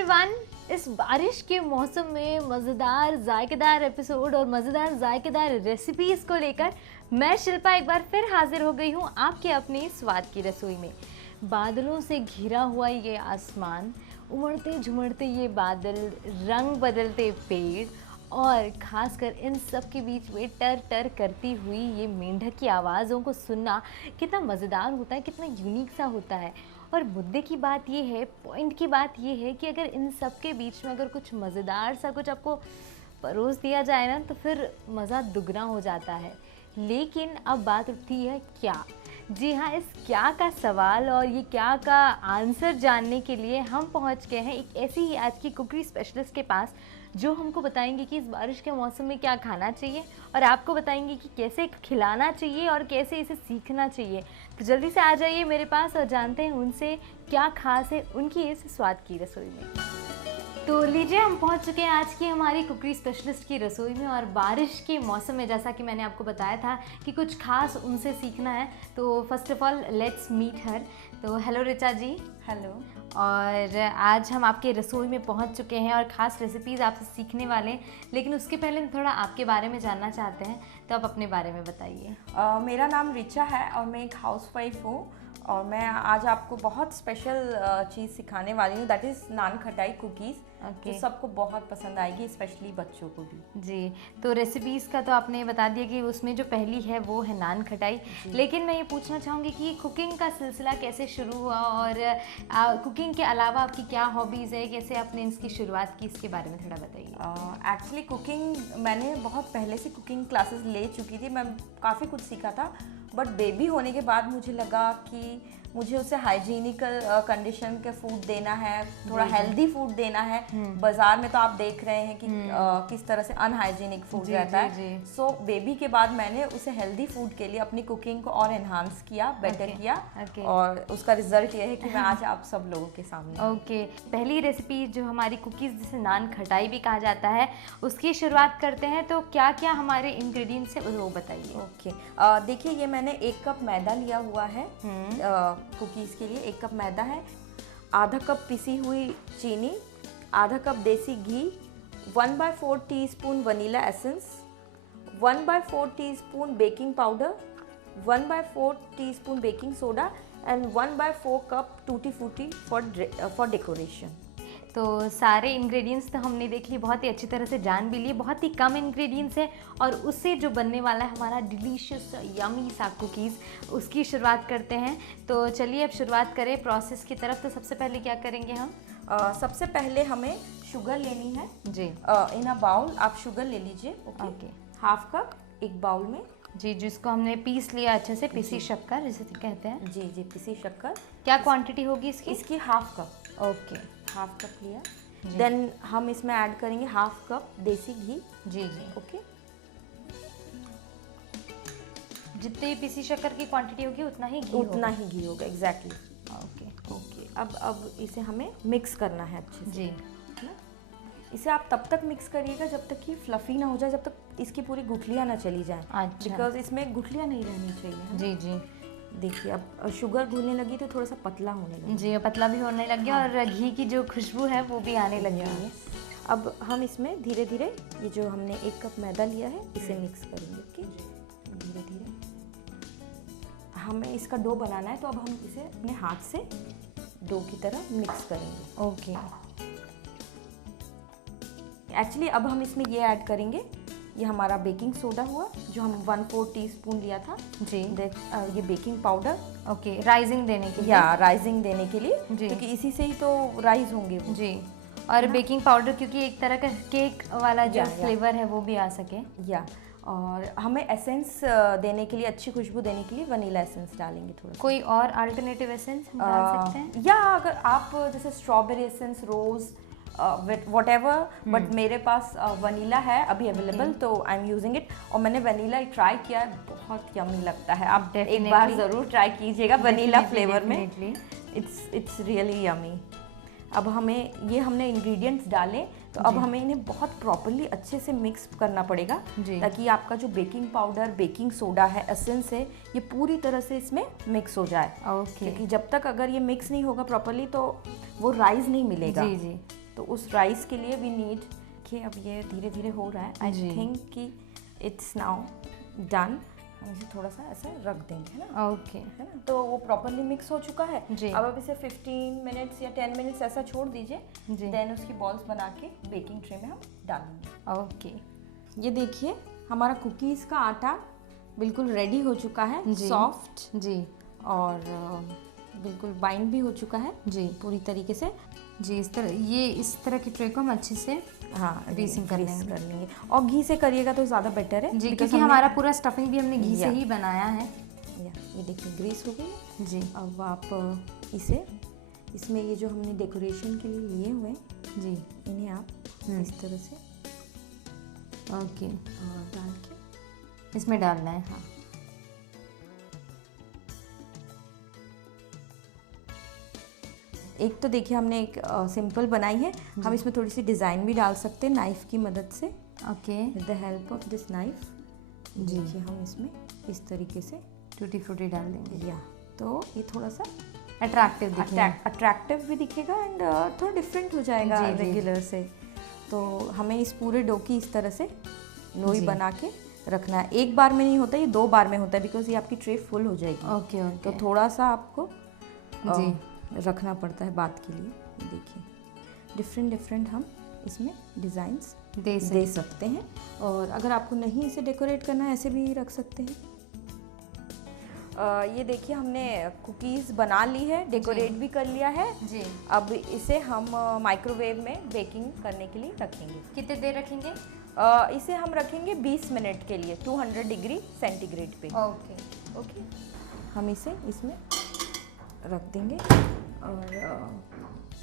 Everyone, इस बारिश के मौसम में मज़ेदार जायकेदार एपिसोड और मज़ेदार जायकेदार रेसिपीज़ को लेकर मैं शिल्पा एक बार फिर हाजिर हो गई हूँ आपके अपने स्वाद की रसोई में। बादलों से घिरा हुआ ये आसमान, उमड़ते झुमड़ते ये बादल, रंग बदलते पेड़ और खासकर इन सब के बीच में टर टर करती हुई ये मेंढक की आवाज़ों को सुनना कितना मज़ेदार होता है, कितना यूनिक सा होता है। और मुद्दे की बात ये है, पॉइंट की बात ये है कि अगर इन सब के बीच में अगर कुछ मज़ेदार सा कुछ आपको परोस दिया जाए ना, तो फिर मज़ा दुगना हो जाता है। लेकिन अब बात उठती है क्या। जी हाँ, इस क्या का सवाल और ये क्या का आंसर जानने के लिए हम पहुंच गए हैं एक ऐसी ही आज की कुकिंग स्पेशलिस्ट के पास, जो हमको बताएंगे कि इस बारिश के मौसम में क्या खाना चाहिए और आपको बताएंगे कि कैसे खिलाना चाहिए और कैसे इसे सीखना चाहिए। तो जल्दी से आ जाइए मेरे पास और जानते हैं उनसे क्या खास है उनकी इस स्वाद की रसोई में। तो लीजिए, हम पहुंच चुके हैं आज की हमारी कुकरी स्पेशलिस्ट की रसोई में और बारिश के मौसम में जैसा कि मैंने आपको बताया था कि कुछ खास उनसे सीखना है। तो first of all let's meet her. तो हेलो ऋचा जी। हेलो। और आज हम आपके रसोई में पहुंच चुके हैं और ख़ास रेसिपीज़ आपसे सीखने वाले हैं, लेकिन उसके पहले हम थोड़ा आपके बारे में जानना चाहते हैं, तो आप अपने बारे में बताइए। मेरा नाम ऋचा है और मैं एक हाउसवाइफ हूँ और मैं आज आपको बहुत स्पेशल चीज़ सिखाने वाली हूँ, दैट इज़ नान खटाई कुकीज़। ओके। जो सबको बहुत पसंद आएगी, स्पेशली बच्चों को भी। जी, तो रेसिपीज़ का तो आपने बता दिया कि उसमें जो पहली है वो है नान खटाई, लेकिन मैं ये पूछना चाहूँगी कि कुकिंग का सिलसिला कैसे शुरू हुआ और कुकिंग के अलावा आपकी क्या हॉबीज़ है, कैसे आपने इसकी शुरुआत की, इसके बारे में थोड़ा बताइए। एक्चुअली कुकिंग मैंने बहुत पहले से कुकिंग क्लासेस ले चुकी थी, मैं काफ़ी कुछ सीखा था, बट बेबी होने के बाद मुझे लगा कि मुझे उसे हाइजीनिकल कंडीशन के फूड देना है, थोड़ा हेल्दी फूड देना है। बाजार में तो आप देख रहे हैं कि किस तरह से अनहाइजीनिक फूड रहता है। सो बेबी के बाद मैंने उसे हेल्दी फूड के लिए अपनी कुकिंग को और एनहांस किया, बेटर किया। और उसका रिजल्ट ये है कि मैं आज आप सब लोगों के सामने। ओके, पहली रेसिपी जो हमारी कुकीज़ जिसे नान खटाई भी कहा जाता है, उसकी शुरुआत करते हैं। तो क्या क्या हमारे इंग्रेडिएंट्स है वो बताइए। ओके, देखिए ये मैंने 1 कप मैदा लिया हुआ है कुकीज़ के लिए। 1 कप मैदा है, आधा कप पिसी हुई चीनी, आधा कप देसी घी, 1/4 teaspoon vanilla essence, 1/4 teaspoon baking powder, 1/4 teaspoon baking soda and 1/4 cup tutti frutti for decoration. तो सारे इंग्रेडिएंट्स तो हमने देख लिए, बहुत ही अच्छी तरह से जान भी लिए। बहुत ही कम इंग्रेडिएंट्स है और उससे जो बनने वाला है हमारा डिलीशियस यमी सा कुकीज़, उसकी शुरुआत करते हैं। तो चलिए अब शुरुआत करें प्रोसेस की तरफ। तो सबसे पहले क्या करेंगे हम? सबसे पहले हमें शुगर लेनी है जी। इन अ बाउल आप शुगर ले लीजिए। ओके, हाफ कप एक बाउल में जी, जिसको हमने पीस लिया अच्छे से, पिसी शक्कर जिसे कहते हैं। जी जी, पिसी शक्कर। क्या क्वांटिटी होगी इसकी? इसकी half cup. Okay, half cup लिया। देन हम इसमें ऐड करेंगे हाफ कप देसी घी। जी जी। ओके, जितनी पिसी शक्कर की क्वांटिटी होगी उतना ही घी होगा। एग्जैक्टली। ओके ओके, अब इसे हमें मिक्स करना है अच्छे से जी। इसे आप तब तक मिक्स करिएगा जब तक कि फ्लफी ना हो जाए, जब तक इसकी पूरी गुठलियाँ ना चली जाए। अच्छा। बिकॉज इसमें गुठलियाँ नहीं रहनी चाहिए। जी जी। देखिए अब शुगर घुलने लगी तो थोड़ा सा पतला होने लगा। जी, पतला भी होने लग गया और घी की जो खुशबू है वो भी आने लगी है। अब हम इसमें धीरे धीरे ये जो हमने 1 कप मैदा लिया है इसे मिक्स करेंगे। ओके, धीरे धीरे हमें इसका डो बनाना है, तो अब हम इसे अपने हाथ से डो की तरह मिक्स करेंगे। ओके। एक्चुअली अब हम इसमें ये ऐड करेंगे, ये हमारा बेकिंग सोडा हुआ जो हम 1/4 टीस्पून लिया था जी। ये बेकिंग पाउडर। ओके, राइजिंग देने के लिए। या राइजिंग देने के लिए, क्योंकि इसी से ही तो राइज होंगे वो। जी। और बेकिंग पाउडर क्योंकि एक तरह का केक वाला जो फ्लेवर है वो भी आ सके। या और हमें एसेंस देने के लिए, अच्छी खुशबू देने के लिए वनीला एसेंस डालेंगे थोड़ा। कोई और अल्टरनेटिव एसेंस हम डाल सकते हैं? या अगर आप जैसे strawberry essence, rose, whatever, but मेरे पास वनीला है अभी अवेलेबल, तो आई एम यूजिंग इट। और मैंने वनीला ट्राई किया है, बहुत यमी लगता है। आप एक बार ज़रूर ट्राई कीजिएगा वनीला फ्लेवर में। It's really yummy. अब हमने इंग्रेडिएंट्स डाले, तो अब हमें इन्हें बहुत प्रॉपरली अच्छे से मिक्स करना पड़ेगा, ताकि आपका जो बेकिंग पाउडर, बेकिंग सोडा है, एसेंस है, ये पूरी तरह से इसमें मिक्स हो जाए। क्योंकि जब तक अगर ये मिक्स नहीं होगा प्रॉपरली तो वो राइज नहीं मिलेगा। जी जी। तो उस राइस के लिए वी नीड कि अब ये धीरे धीरे हो रहा है। आई जी। थिंक कि इट्स नाउ डन। हम इसे थोड़ा सा ऐसा रख देंगे, है ना? ओके। है ना? तो वो प्रॉपरली मिक्स हो चुका है। जी। अब इसे 15 मिनट्स या 10 मिनट्स ऐसा छोड़ दीजिए। जी। देन उसकी बॉल्स बना के बेकिंग ट्रे में हम डालेंगे। ओके। ये देखिए हमारा कुकीज़ का आटा बिल्कुल रेडी हो चुका है, जी। सॉफ्ट जी। और बिल्कुल बाइंड भी हो चुका है जी। पूरी तरीके से। जी, इस तरह की ट्रे को हम अच्छे से हाँ, ग्रीसिंग कर ग्रीस लेंगे। कर लेंगे और घी से करिएगा तो ज़्यादा बेटर है। जी, because क्योंकि हमारा पूरा स्टफिंग भी हमने घी से ही बनाया है। ये देखिए ग्रीस हो गई है। जी। अब आप इसमें ये जो हमने डेकोरेशन के लिए लिए हुए हैं, जी, इन्हें आप इस तरह से ओके डाल के इसमें डालना है। हाँ, एक तो देखिए हमने एक सिंपल बनाई है, हम इसमें थोड़ी सी डिज़ाइन भी डाल सकते हैं नाइफ की मदद से। Okay. With the help of this knife देखिए हम इसमें इस तरीके से टूटी फ्रूटी डाल देंगे, या तो ये थोड़ा सा अट्रैक्टिव दिखेगा। अट्रैक्टिव भी दिखेगा एंड थोड़ा डिफरेंट हो जाएगा जी, जी। रेगुलर से। तो हमें इस पूरे डो की इस तरह से लोई जी। बना के रखना है। एक बार में नहीं होता, ये 2 बार में होता है, बिकॉज ये आपकी ट्रे फुल हो जाएगी। Okay okay. तो थोड़ा सा आपको जी रखना पड़ता है बात के लिए। ये देखिए डिफरेंट हम इसमें डिज़ाइंस दे सकते हैं, और अगर आपको नहीं इसे डेकोरेट करना है ऐसे भी रख सकते हैं। ये देखिए हमने कुकीज़ बना ली है, डेकोरेट भी कर लिया है जी। अब इसे हम माइक्रोवेव में बेकिंग करने के लिए रखेंगे। कितने देर रखेंगे? इसे हम रखेंगे 20 मिनट के लिए 200 डिग्री सेंटीग्रेड पे। ओके। ओके, हम इसे इसमें रख देंगे और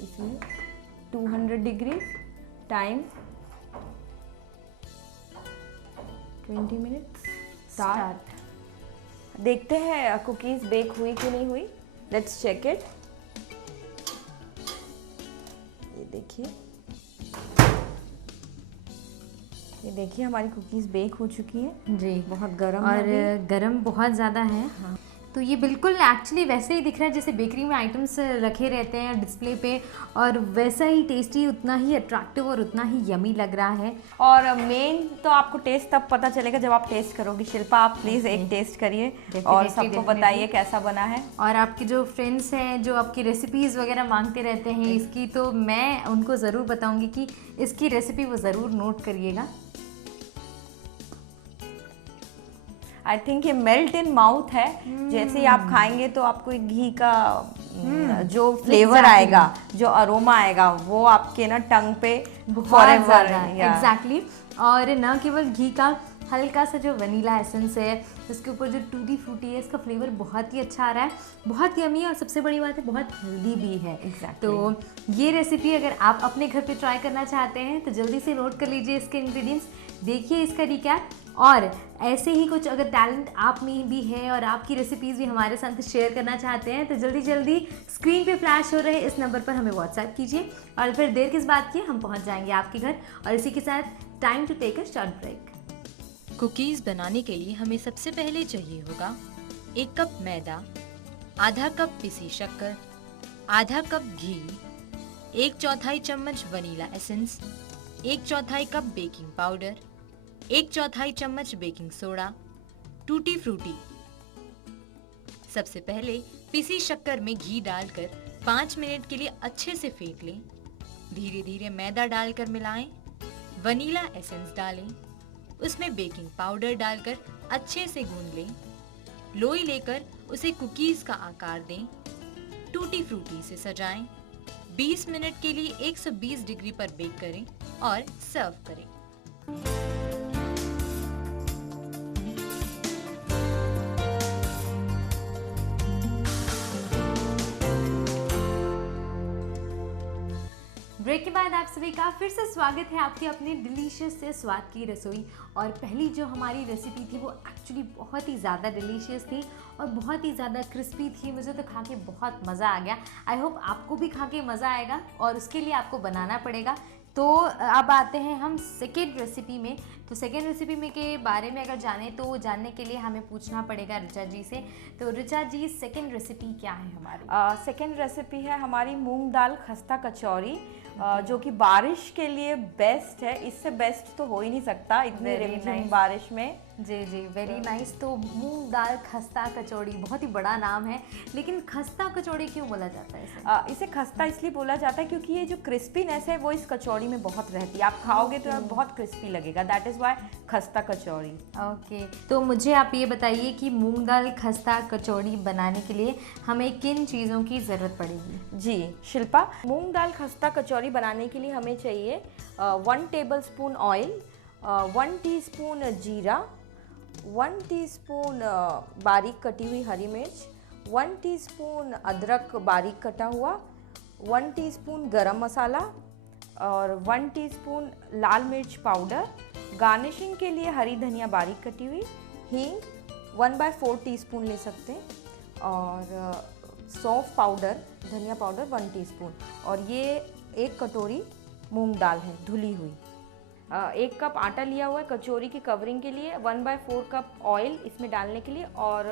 इसमें 200 डिग्री टाइम 20 मिनट्स स्टार्ट। देखते हैं कुकीज़ बेक हुई कि नहीं हुई। Let's check it. ये देखिए हमारी कुकीज़ बेक हो चुकी हैं। जी। बहुत गर्म और है गरम बहुत ज़्यादा है। हाँ। तो ये बिल्कुल एक्चुअली वैसे ही दिख रहा है जैसे बेकरी में आइटम्स रखे रहते हैं डिस्प्ले पे, और वैसा ही टेस्टी, उतना ही अट्रैक्टिव और उतना ही यमी लग रहा है। और मेन तो आपको टेस्ट तब पता चलेगा जब आप टेस्ट करोगी। शिल्पा आप प्लीज़ एक टेस्ट करिए और सबको बताइए कैसा बना है। और आपके जो फ्रेंड्स हैं जो आपकी रेसिपीज़ वगैरह मांगते रहते हैं इसकी, तो मैं उनको ज़रूर बताऊंगी कि इसकी रेसिपी वो ज़रूर नोट करिएगा। आई थिंक ये मेल्ट इन माउथ है। जैसे ही आप खाएंगे तो आपको एक घी का जो फ्लेवर आएगा, जो अरोमा आएगा, वो आपके ना टंग पे फॉरएवर एग्जैक्टली। और न केवल घी का, हल्का सा जो वनीला एसेंस है, उसके ऊपर जो टूटी फ्रूटी है, इसका फ्लेवर बहुत ही अच्छा आ रहा है, बहुत यमी है, और सबसे बड़ी बात है बहुत हेल्दी भी है। तो ये रेसिपी अगर आप अपने घर पे ट्राई करना चाहते हैं तो जल्दी से नोट कर लीजिए इसके इंग्रेडिएंट्स, देखिए इसका रिकैप। और ऐसे ही कुछ अगर टैलेंट आप में भी है और आपकी रेसिपीज़ भी हमारे साथ शेयर करना चाहते हैं तो जल्दी जल्दी स्क्रीन पे फ्लैश हो रहे इस नंबर पर हमें व्हाट्सएप कीजिए, और फिर देर किस बात की, हम पहुंच जाएंगे आपके घर। और इसी के साथ time to take a short break. Cookies बनाने के लिए हमें सबसे पहले चाहिए होगा 1 कप मैदा, आधा कप पिसी शक्कर, आधा कप घी, 1/4 चम्मच vanilla essence, 1/4 cup baking powder, 1/4 चम्मच बेकिंग सोडा, टूटी फ्रूटी। सबसे पहले पिसी शक्कर में घी डालकर 5 मिनट के लिए अच्छे से फेंट लें। धीरे धीरे मैदा डालकर मिलाएं। वनीला एसेंस डालें, उसमें बेकिंग पाउडर डालकर अच्छे से गूंद लें। लोई लेकर उसे कुकीज़ का आकार दें। टूटी फ्रूटी से सजाएं। 20 मिनट के लिए 120 डिग्री पर बेक करें और सर्व करें। ब्रेक के बाद आप सभी का फिर से स्वागत है आपके अपने डिलीशियस से स्वाद की रसोई। और पहली जो हमारी रेसिपी थी वो एक्चुअली बहुत ही ज़्यादा डिलीशियस थी और बहुत ही ज़्यादा क्रिस्पी थी। मुझे तो खा के बहुत मज़ा आ गया। आई होप आपको भी खा के मज़ा आएगा, और उसके लिए आपको बनाना पड़ेगा। तो अब आते हैं हम सेकेंड रेसिपी में। तो सेकेंड रेसिपी में के बारे में अगर जाने तो जानने के लिए हमें पूछना पड़ेगा ऋचा जी से। तो ऋचा जी, सेकेंड रेसिपी क्या है हमारी? सेकेंड रेसिपी है हमारी मूंग दाल खस्ता कचौरी। जो कि बारिश के लिए बेस्ट है। इससे बेस्ट तो हो ही नहीं सकता इतनी Very रिमझिम nice. बारिश में। जी जी, वेरी नाइस। तो मूंग दाल खस्ता कचौड़ी बहुत ही बड़ा नाम है, लेकिन खस्ता कचौड़ी क्यों बोला जाता है इसे? इसे खस्ता इसलिए बोला जाता है क्योंकि ये जो क्रिस्पीनेस है वो इस कचौड़ी में बहुत रहती है। आप खाओगे तो बहुत क्रिस्पी लगेगा, दैट इज़ वाई खस्ता कचौड़ी। ओके, तो मुझे आप ये बताइए कि मूंग दाल खस्ता कचौड़ी बनाने के लिए हमें किन चीज़ों की ज़रूरत पड़ेगी? जी शिल्पा, मूंग दाल खस्ता कचौड़ी बनाने के लिए हमें चाहिए 1 टेबलस्पून ऑयल, 1 टीस्पून जीरा, 1 टीस्पून बारीक कटी हुई हरी मिर्च, 1 टीस्पून अदरक बारीक कटा हुआ, 1 टीस्पून गरम मसाला और 1 टीस्पून लाल मिर्च पाउडर। गार्निशिंग के लिए हरी धनिया बारीक कटी हुई, हींग 1/4 टीस्पून ले सकते हैं और सौंफ पाउडर, धनिया पाउडर 1 टीस्पून। और ये 1 कटोरी मूंग दाल है धुली हुई। 1 कप आटा लिया हुआ है कचौरी की कवरिंग के लिए, 1/4 कप ऑयल इसमें डालने के लिए और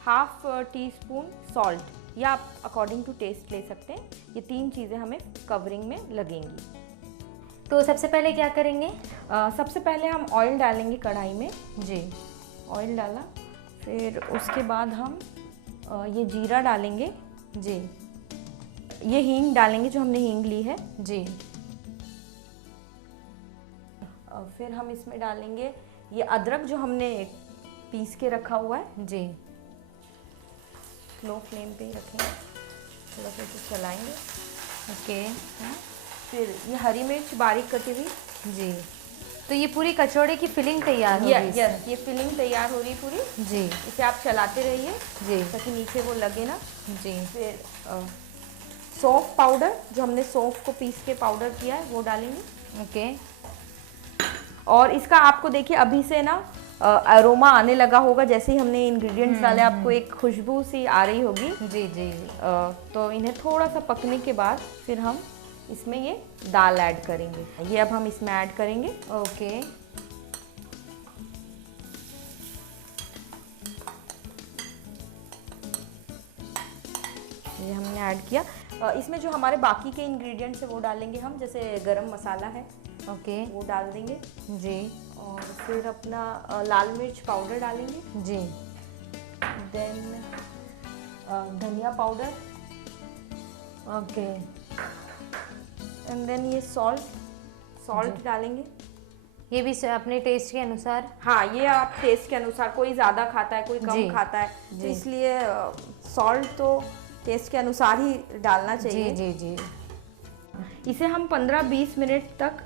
हाफ टीस्पून सॉल्ट, या आप अकॉर्डिंग टू टेस्ट ले सकते हैं। ये 3 चीज़ें हमें कवरिंग में लगेंगी। तो सबसे पहले क्या करेंगे? सबसे पहले हम ऑयल डालेंगे कढ़ाई में। जी, ऑयल डाला, फिर उसके बाद हम ये जीरा डालेंगे। जी, ये हींग डालेंगे जो हमने हींग ली है। जी, फिर हम इसमें डालेंगे ये अदरक जो हमने पीस के रखा हुआ है। जी, स्लो फ्लेम पे ही रखेंगे, थोड़ा सा इसे चलाएंगे। ओके, फिर ये हरी मिर्च बारीक कटी हुई। जी। तो ये पूरी कचौड़ी की फिलिंग तैयार हो गई? यस, ये फिलिंग तैयार हो रही पूरी। जी, इसे आप चलाते रहिए जी, ताकि नीचे वो लगे ना। जी, फिर सौंफ पाउडर, जो हमने सौंफ को पीस के पाउडर किया है वो डालेंगे। ओके। और इसका आपको देखिए अभी से ना अरोमा आने लगा होगा, जैसे ही हमने इंग्रेडिएंट्स डाले आपको एक खुशबू सी आ रही होगी। जी, जी, तो इन्हें थोड़ा सा पकने के बाद फिर हम इसमें ये दाल ऐड करेंगे। ये अब हम इसमें ऐड करेंगे। ओके। ये हमने ऐड किया। इसमें जो हमारे बाकी के इंग्रेडिएंट्स है वो डालेंगे हम, जैसे गरम मसाला है ओके। वो डाल देंगे जी, और फिर अपना लाल मिर्च पाउडर डालेंगे। जी, देन धनिया पाउडर ओके। एंड देन ये सॉल्ट डालेंगे। ये भी अपने टेस्ट के अनुसार? हाँ, ये आप टेस्ट के अनुसार, कोई ज़्यादा खाता है कोई जी, कम खाता है, तो जी। इसलिए सॉल्ट तो टेस्ट के अनुसार ही डालना जी, चाहिए। जी, जी, इसे हम 15-20 मिनट तक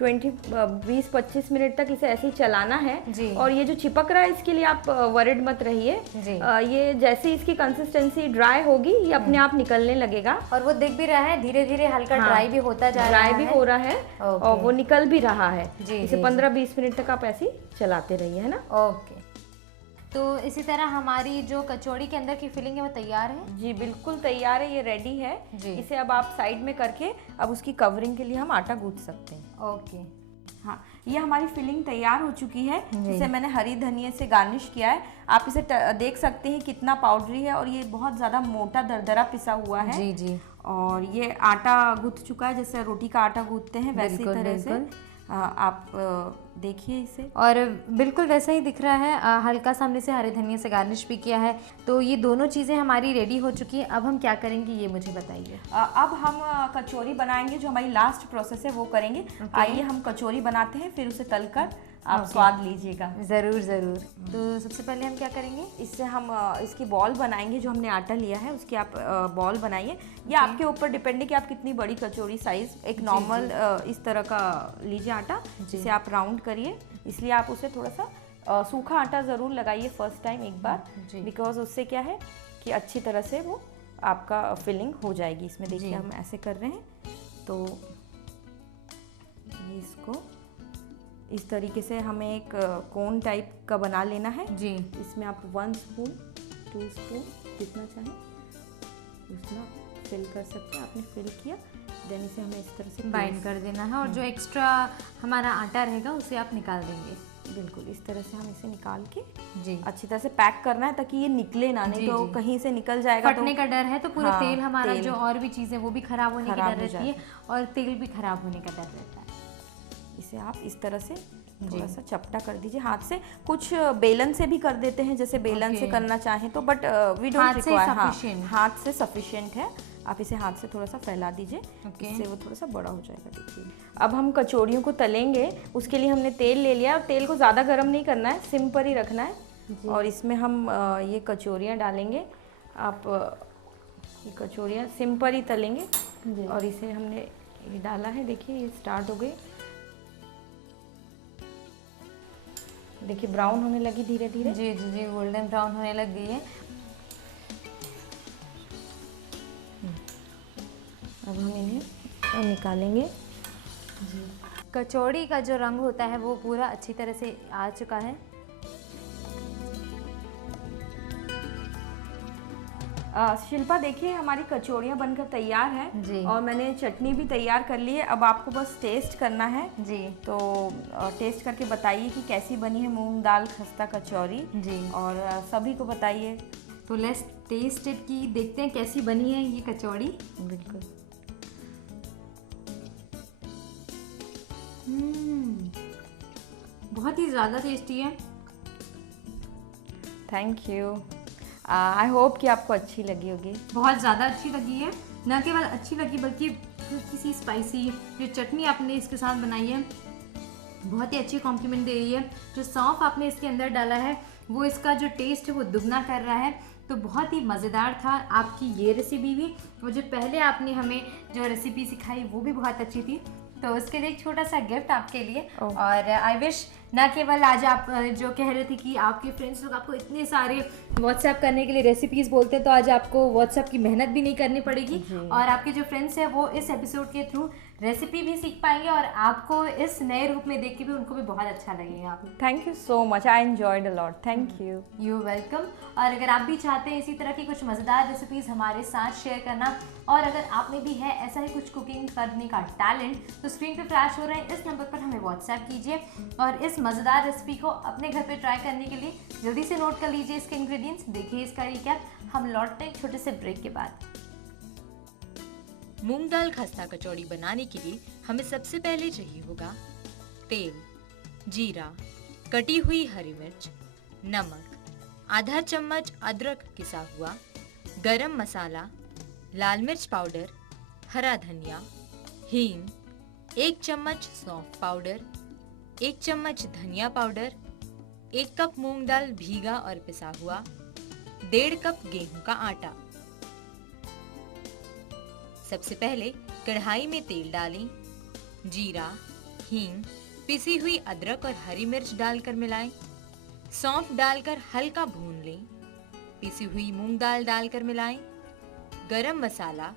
20-25 मिनट तक इसे ऐसे ही चलाना है। जी। और ये जो चिपक रहा है इसके लिए आप वरिड मत रहिए। जी। ये जैसे इसकी कंसिस्टेंसी ड्राई होगी ये अपने आप निकलने लगेगा। और वो दिख भी रहा है, धीरे धीरे हल्का हाँ, ड्राई भी होता जा रहा ड्राई है। भी हो रहा है ओके। और वो निकल भी रहा है। जी, इसे जी, 15-20 मिनट तक आप ऐसे ही चलाते रहिए, है ना। ओके। तो इसी तरह हमारी जो कचौड़ी के अंदर की फिलिंग है वो तैयार है? जी बिल्कुल तैयार है, ये रेडी है। जी। इसे अब आप साइड में करके अब उसकी कवरिंग के लिए हम आटा गूंथ सकते हैं। ओके। हाँ, ये हमारी फिलिंग तैयार हो चुकी है। जी। इसे मैंने हरी धनिया से गार्निश किया है। आप इसे देख सकते हैं कितना पाउडरी है और ये बहुत ज़्यादा मोटा दरदरा पिसा हुआ है। जी, जी, और ये आटा गूंथ चुका है, जैसे रोटी का आटा गूंथते हैं वैसी बिल्कुल, तरह से। बिल्कुल। आप देखिए इसे। और बिल्कुल वैसा ही दिख रहा है। हल्का सामने से हरे धनिया से गार्निश भी किया है। तो ये दोनों चीज़ें हमारी रेडी हो चुकी हैं। अब हम क्या करेंगे ये मुझे बताइए। अब हम कचौरी बनाएंगे, जो हमारी लास्ट प्रोसेस है वो करेंगे। आइए हम कचौरी बनाते हैं, फिर उसे तलकर आप स्वाद लीजिएगा। ज़रूर, ज़रूर। तो सबसे पहले हम क्या करेंगे? इससे हम इसकी बॉल बनाएंगे। जो हमने आटा लिया है उसकी आप बॉल बनाइए। ये आपके ऊपर डिपेंड है कि आप कितनी बड़ी कचौरी साइज, एक नॉर्मल इस तरह का लीजिए आटा, जिसे आप राउंड करिए। इसलिए आप उसे थोड़ा सा सूखा आटा ज़रूर लगाइए फर्स्ट टाइम एक बार, बिकॉज उससे क्या है कि अच्छी तरह से वो आपका फिलिंग हो जाएगी। इसमें देखिए हम ऐसे कर रहे हैं, तो ये इसको इस तरीके से हमें एक कोन टाइप का बना लेना है। जी। इसमें आप 1 स्पून 2 स्पून जितना चाहें उतना फिल कर सकते हैं। आपने फिल किया, देन इसे हमें इस तरह से बाइंड कर देना है और जो एक्स्ट्रा हमारा आटा रहेगा उसे आप निकाल देंगे। बिल्कुल इस तरह से हम इसे निकाल के जी, अच्छी तरह से पैक करना है ताकि ये निकले ना, नहीं जी, तो जी। कहीं से निकल जाएगा फटने का डर है तो पूरा हाँ, तेल हमारा तेल जो और भी चीज़ें वो भी खराब होने की खराब डर हो रहती है और तेल भी खराब होने का डर रहता है। इसे आप इस तरह से थोड़ा सा चपटा कर दीजिए हाथ से। कुछ बेलन से भी कर देते हैं, जैसे बेलन से Okay. करना चाहें तो, बट वी डोंट हाथ से रिक्वायर। sufficient। हाथ से सफिशिएंट है। आप इसे हाथ से थोड़ा सा फैला दीजिए, Okay. इससे वो थोड़ा सा बड़ा हो जाएगा। देखिए अब हम कचौड़ियों को तलेंगे, उसके लिए हमने तेल ले लिया। और तेल को ज़्यादा गर्म नहीं करना है, सिम पर ही रखना है। और इसमें हम ये कचौड़ियाँ डालेंगे। आप ये कचौड़ियाँ सिम पर ही तलेंगे। और इसे हमने ये डाला है, देखिए ये स्टार्ट हो गई। देखिए ब्राउन होने लगी धीरे धीरे। जी जी जी, गोल्डन ब्राउन होने लग गई है। अब हम इन्हें निकालेंगे। कचौड़ी का जो रंग होता है वो पूरा अच्छी तरह से आ चुका है। शिल्पा देखिए हमारी कचौड़ियाँ बनकर तैयार जी। है और मैंने चटनी भी तैयार कर ली है। अब आपको बस टेस्ट करना है। जी तो टेस्ट करके बताइए कि कैसी बनी है मूंग दाल खस्ता कचौरी। जी, और सभी को बताइए। तो लेट्स टेस्ट इट की देखते हैं कैसी बनी है ये कचौड़ी। बिल्कुल बहुत ही ज़्यादा टेस्टी है। Thank you. आई होप कि आपको अच्छी लगी होगी। बहुत ज़्यादा अच्छी लगी है, न केवल अच्छी लगी बल्कि किसी स्पाइसी जो चटनी आपने इसके साथ बनाई है बहुत ही अच्छी कॉम्प्लीमेंट दे रही है। जो सौंफ आपने इसके अंदर डाला है वो इसका जो टेस्ट है वो दुगना कर रहा है। तो बहुत ही मज़ेदार था आपकी ये रेसिपी भी, और जो पहले आपने हमें जो रेसिपी सिखाई वो भी बहुत अच्छी थी। तो उसके लिए एक छोटा सा गिफ्ट आपके लिए। और आई विश ना केवल आज आप जो कह रहे थे कि आपके फ्रेंड्स लोग आपको इतने सारे व्हाट्सएप करने के लिए रेसिपीज़ बोलते हैं, तो आज आपको व्हाट्सएप की मेहनत भी नहीं करनी पड़ेगी और आपके जो फ्रेंड्स हैं वो इस एपिसोड के थ्रू रेसिपी भी सीख पाएंगे और आपको इस नए रूप में देख के भी उनको भी बहुत अच्छा लगेगा। Thank you so much, I enjoyed a lot. Thank you. You welcome. और अगर आप भी चाहते हैं इसी तरह की कुछ मज़ेदार रेसिपीज़ हमारे साथ शेयर करना, और अगर आप में भी है ऐसा ही कुछ कुकिंग करने का टैलेंट, तो स्क्रीन पे फ्लैश हो रहे हैं इस नंबर पर हमें व्हाट्सएप कीजिए और इस मज़ेदार रेसिपी को अपने घर पे ट्राई करने के लिए जल्दी से नोट कर लीजिए इसके इंग्रेडिएंट्स। देखिए इसका रिकैप। हम लौटते हैं एक छोटे से ब्रेक के बाद। मूंग दाल खस्ता कचौड़ी बनाने के लिए हमें सबसे पहले चाहिए होगा तेल, जीरा, कटी हुई हरी मिर्च, नमक, आधा चम्मच अदरक किसा हुआ, गरम मसाला, लाल मिर्च पाउडर, हरा धनिया, हींग, 1 चम्मच सौंफ पाउडर, 1 चम्मच धनिया पाउडर, 1 कप मूंग दाल भीगा और पिसा हुआ, 1.5 कप गेहूं का आटा। सबसे पहले कढ़ाई में तेल डालें, जीरा, हींग, पिसी हुई अदरक और हरी मिर्च डालकर मिलाएं, सौंफ डालकर हल्का भून लें, पिसी हुई मूंग दाल डालकर मिलाएं, गरम मसाला,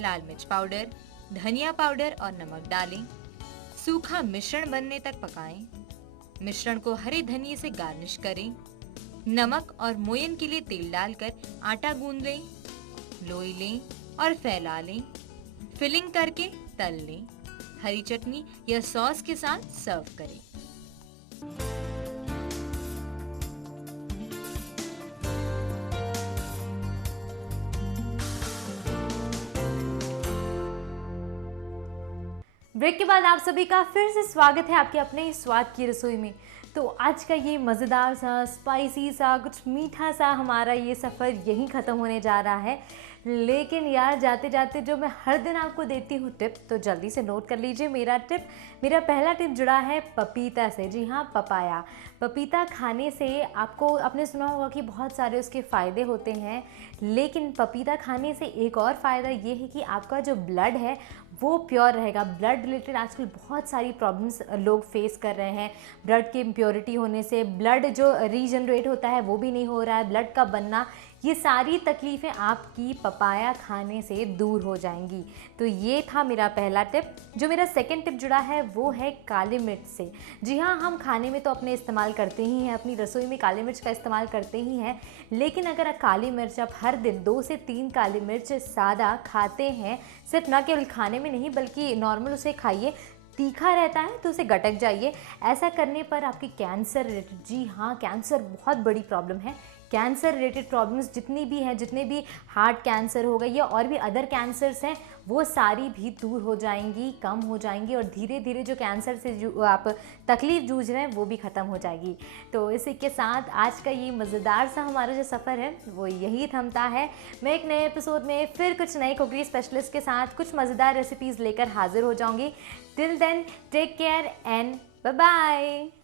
लाल मिर्च पाउडर, धनिया पाउडर और नमक डालें, सूखा मिश्रण बनने तक पकाएं, मिश्रण को हरे धनिये से गार्निश करें, नमक और मोयन के लिए तेल डालकर आटा गूंद लें, लोई लें और फैला लें, फिलिंग करके तल लें, हरी चटनी या सॉस के साथ सर्व करें। ब्रेक के बाद आप सभी का फिर से स्वागत है आपके अपने ही स्वाद की रसोई में। तो आज का ये मज़ेदार सा, स्पाइसी सा, कुछ मीठा सा हमारा ये सफ़र यहीं ख़त्म होने जा रहा है। लेकिन यार जाते जाते जो मैं हर दिन आपको देती हूँ टिप, तो जल्दी से नोट कर लीजिए मेरा पहला टिप जुड़ा है पपीता से। जी हाँ, पपाया। पपीता खाने से आपको, आपने सुना होगा कि बहुत सारे उसके फ़ायदे होते हैं, लेकिन पपीता खाने से एक और फ़ायदा ये है कि आपका जो ब्लड है वो प्योर रहेगा। ब्लड रिलेटेड आजकल बहुत सारी प्रॉब्लम्स लोग फेस कर रहे हैं। ब्लड की इम्प्योरिटी होने से ब्लड जो रीजनरेट होता है वो भी नहीं हो रहा है, ब्लड का बनना ये सारी तकलीफ़ें आपकी पपाया खाने से दूर हो जाएंगी। तो ये था मेरा पहला टिप। जो मेरा सेकंड टिप जुड़ा है वो है काली मिर्च से। जी हाँ, हम खाने में तो अपने इस्तेमाल करते ही हैं, अपनी रसोई में काली मिर्च का इस्तेमाल करते ही हैं, लेकिन अगर काली मिर्च आप हर दिन 2 से 3 काली मिर्च सादा खाते हैं, सिर्फ ना केवल खाने में नहीं बल्कि नॉर्मल उसे खाइए, तीखा रहता है तो उसे गटक जाइए। ऐसा करने पर आपकी कैंसर रिलेटेड, जी हाँ, कैंसर बहुत बड़ी प्रॉब्लम है, कैंसर रिलेटेड प्रॉब्लम्स जितनी भी हैं, जितने भी हार्ट कैंसर हो गई या और भी अदर कैंसर्स हैं, वो सारी भी दूर हो जाएंगी, कम हो जाएंगी और धीरे धीरे जो कैंसर से जो आप तकलीफ़ जूझ रहे हैं वो भी ख़त्म हो जाएगी। तो इसी के साथ आज का ये मज़ेदार सा हमारा जो सफ़र है वो यही थमता है। मैं एक नए एपिसोड में फिर कुछ नए कुकिंग स्पेशलिस्ट के साथ कुछ मज़ेदार रेसिपीज़ लेकर हाजिर हो जाऊँगी। Till then take care and bye bye.